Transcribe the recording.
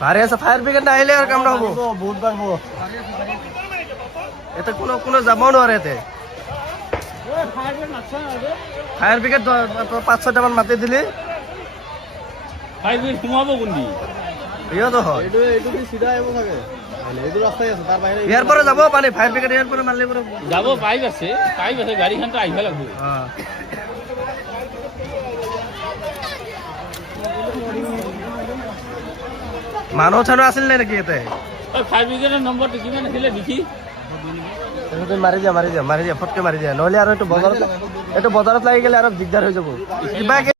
ভাৰী আছে fire brigade না আহিলে আৰ কামটা হবো বহুত বাড়বো এতে কোনো যাবও নোৱাৰে এতে ফায়ার ব্রিগেড 5-6টা মান মাতি দিলি ফায়ার ব্রিগেড সোমাব কোনদি ইয়তো হয় এইটো দি সিধা আহিব থাকে এইটো ৰাস্তাই আছে তাৰ বাহিৰে ইয়াৰ পৰা যাব পানি ফায়াৰ ব্ৰিগেড ইয়াৰ পৰা মাৰলে পৰা যাব পাইপ আছে গাড়ীখনটো আহিব লাগিব মানুহ চানুহ আছিল নেকি এতে ফায়ার ব্ৰিগেডৰ নম্বৰটো কিমান আছিলে দেখি মাৰি দিয়া ফটকে মাৰি দিয়া নহলে আৰু এইটো বজাৰত লাগি গেলে আৰু দিগদাৰ হৈ যাব কিবা